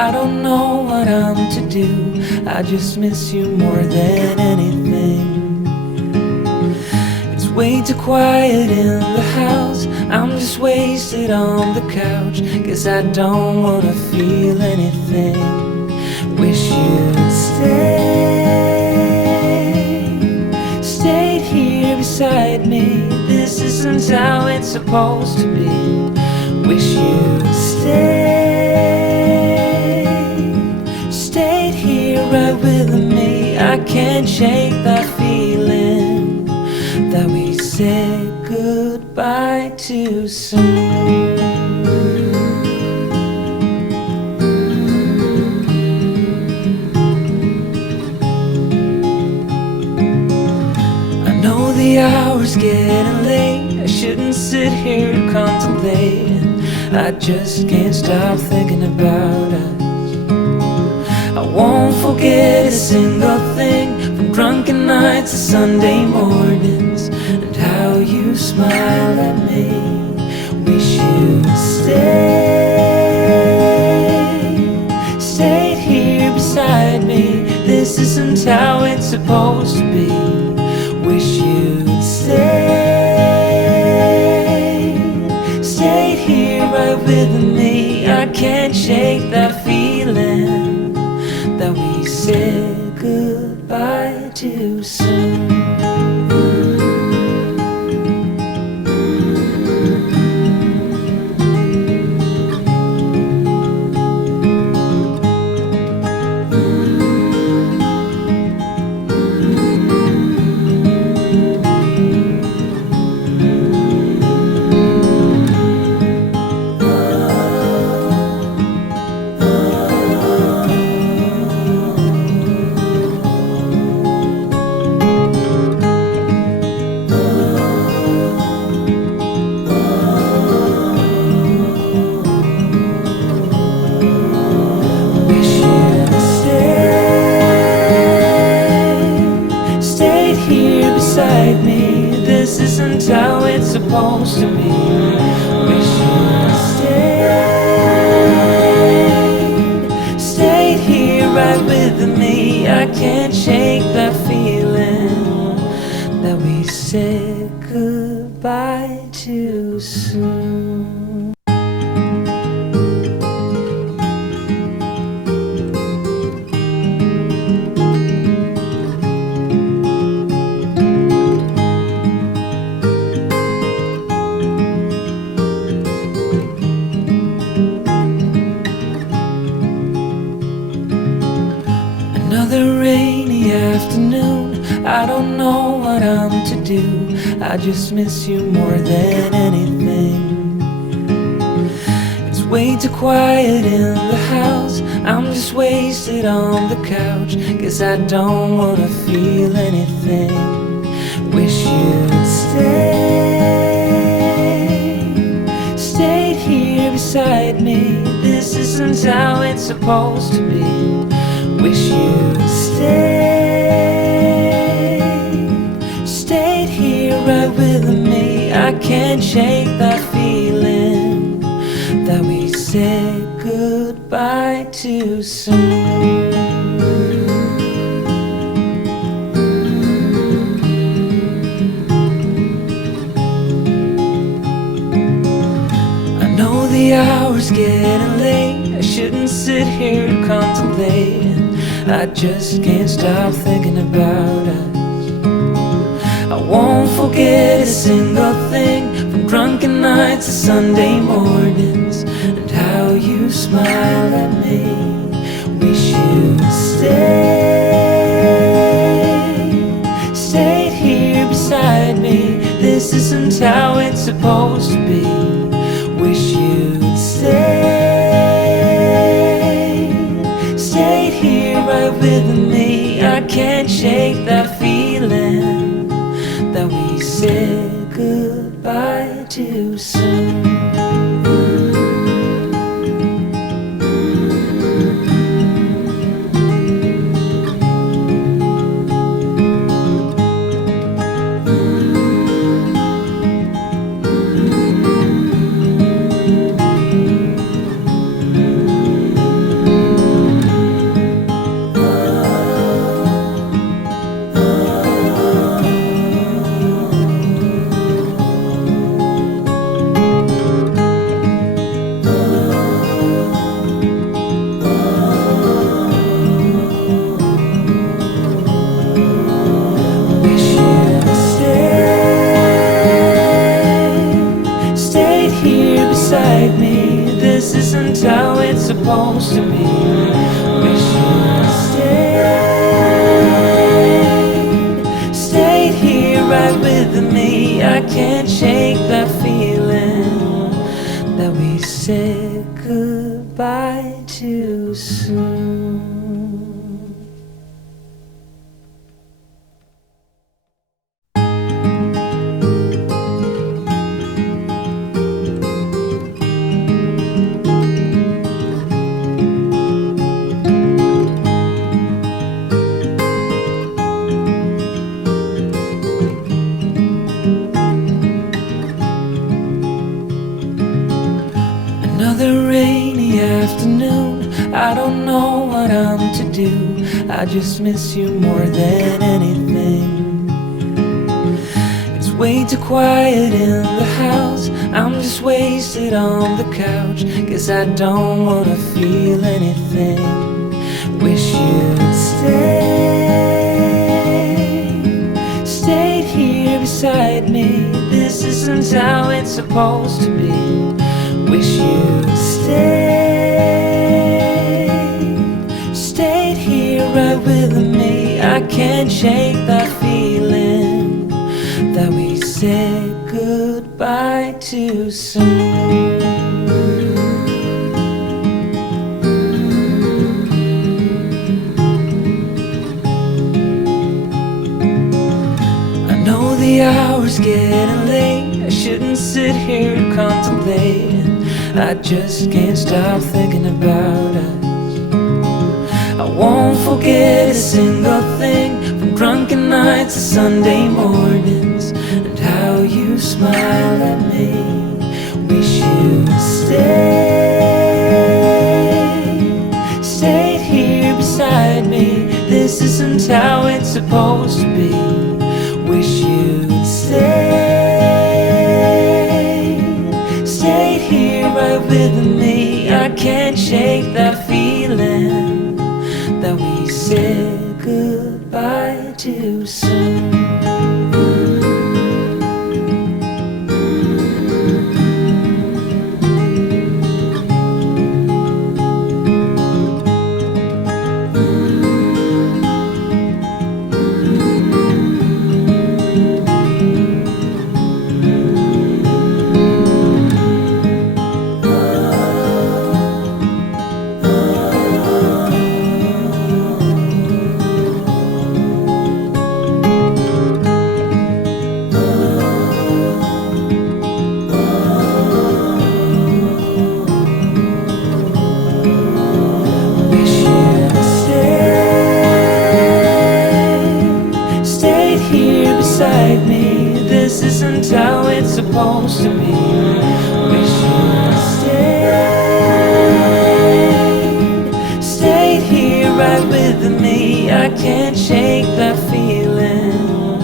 I don't know what I'm to do. I just miss you more than anything. It's way too quiet in the house. I'm just wasted on the couch. Guess I don't wanna feel anything. Wish you'd stayed here beside me. This isn't how it's supposed to be. Wish you'd stayed here right with me. I can't shake that feeling that we said goodbye too soon. The hour's getting late. I shouldn't sit here contemplating. I just can't stop thinking about us. I won't forget a single thing, from drunken nights to Sunday mornings, and how you smile at me. Wish you'd stayed here beside me. This isn't how it's supposed to be. Wish you'd stayed here right with me. I can't shake that feeling that we said goodbye too soon. How it's supposed to be. Wish you'd stayed here right with me. I can't shake that feeling that we said goodbye too soon. I don't know what I'm to do. I just miss you more than anything. It's way too quiet in the house. I'm just wasted on the couch. Guess I don't wanna feel anything. Wish you'd stayed here beside me. This isn't how it's supposed to be. Wish you'd stayed here right with me. I can't shake that feeling that we said goodbye too soon. I know the hour's getting late. I shouldn't sit here contemplating. I just can't stop thinking about us. I won't forget a single thing, from drunken nights to Sunday mornings, and how you smile at me. Wish you'd stayed here beside me. This isn't how it's supposed to be. Wish you'd stayed here right with me. I can't shake that feeling that we said goodbye too soon. beside me. This isn't how it's supposed to be. Wish you'd stayed here right with me. I can't shake that feeling that we said goodbye too soon. Another rainy afternoon, I don't know what I'm to do. I just miss you more than anything. It's way too quiet in the house, I'm just wasted on the couch. Guess I don't wanna feel anything. Wish you'd stayed here beside me. This isn't how it's supposed to be. Wish you'd stayed here right with me. I can't shake that feeling that we said goodbye too soon. I know the hour's getting late, I shouldn't sit here contemplating. I just can't stop thinking about us. I won't forget a single thing, from drunken nights to Sunday mornings, and how you smile at me. Wish you'd stayed here beside me. This isn't how it's supposed to be. Wish you'd stayed here right with me. I can't shake that feeling that we said goodbye too soon. This isn't how it's supposed to be. Wish you'd stayed here right with me. I can't shake that feeling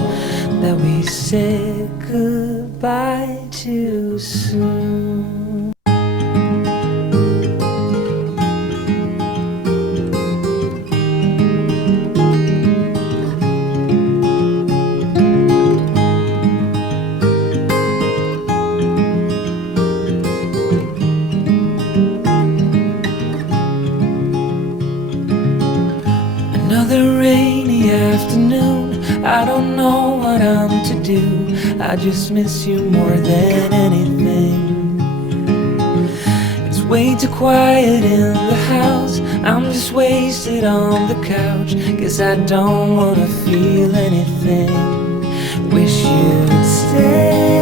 that we said goodbye too soon. Another rainy afternoon, I don't know what I'm to do. I just miss you more than anything. It's way too quiet in the house, I'm just wasted on the couch. Guess I don't wanna feel anything. Wish you'd stayed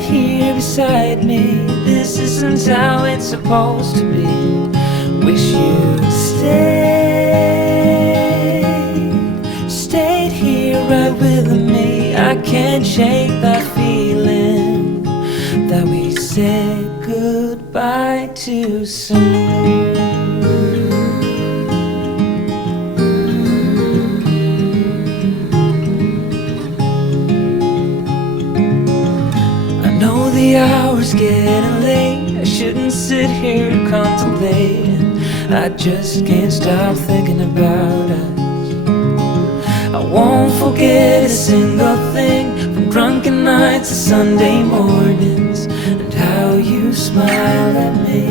here beside me. This isn't how it's supposed to be. Wish you'd stayed here right with me. I can't shake that feeling that we said goodbye too soon. I know the hour's getting late, I shouldn't sit here contemplating. I just can't stop thinking about us. I I won't forget a single thing, from drunken nights to Sunday mornings, and how you smile at me.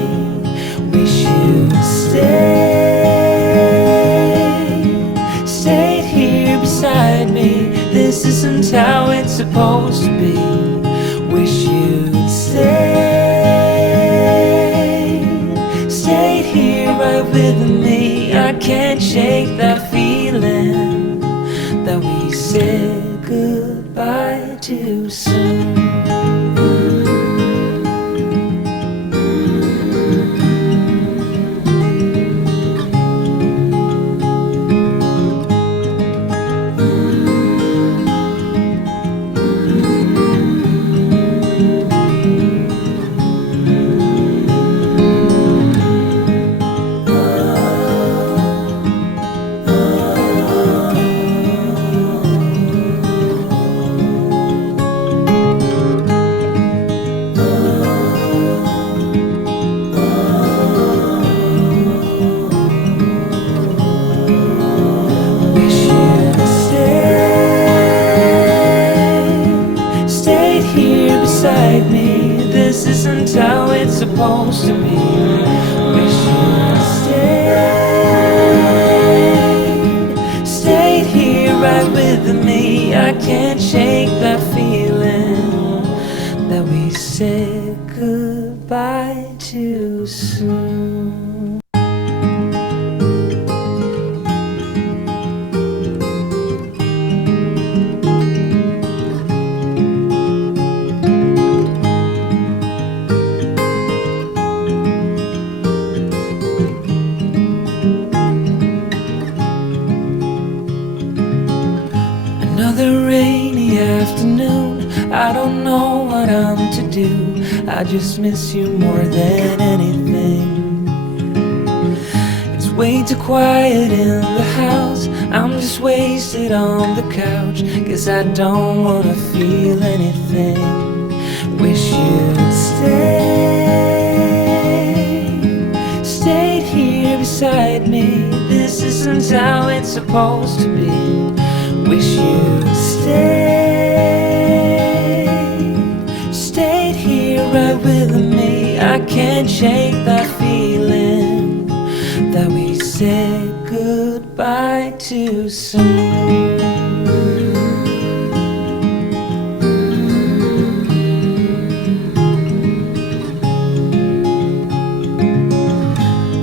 Wish you'd stayed here beside me. This isn't how it's supposed to be. Wish you'd stayed here right with me. I can't shake that feeling that we said goodbye too soon. This isn't how it's supposed to be. Wish you'd stayed here right with me. I can't shake that feeling that we said goodbye too soon. Another rainy afternoon, I don't know what I'm to do. I just miss you more than anything. It's way too quiet in the house. I'm just wasted on the couch, 'cause I don't wanna feel anything. Wish you'd stayed here beside me. This isn't how it's supposed to be. Wish you'd stayed here right with me. I can't shake that feeling that we said goodbye too soon.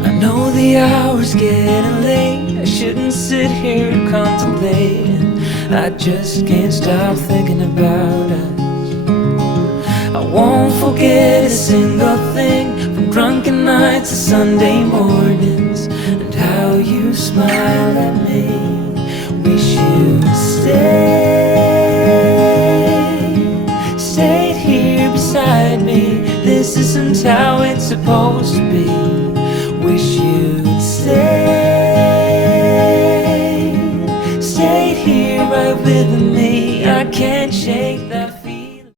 I know the hour's getting late. I shouldn't sit here contemplating. I just can't stop thinking about us. I won't forget a single thing, from drunken nights to Sunday mornings, and how you smile at me. Wish you'd stayed here beside me. This isn't how it's supposed to be. Wish you'd stayed here right with me. I can't shake that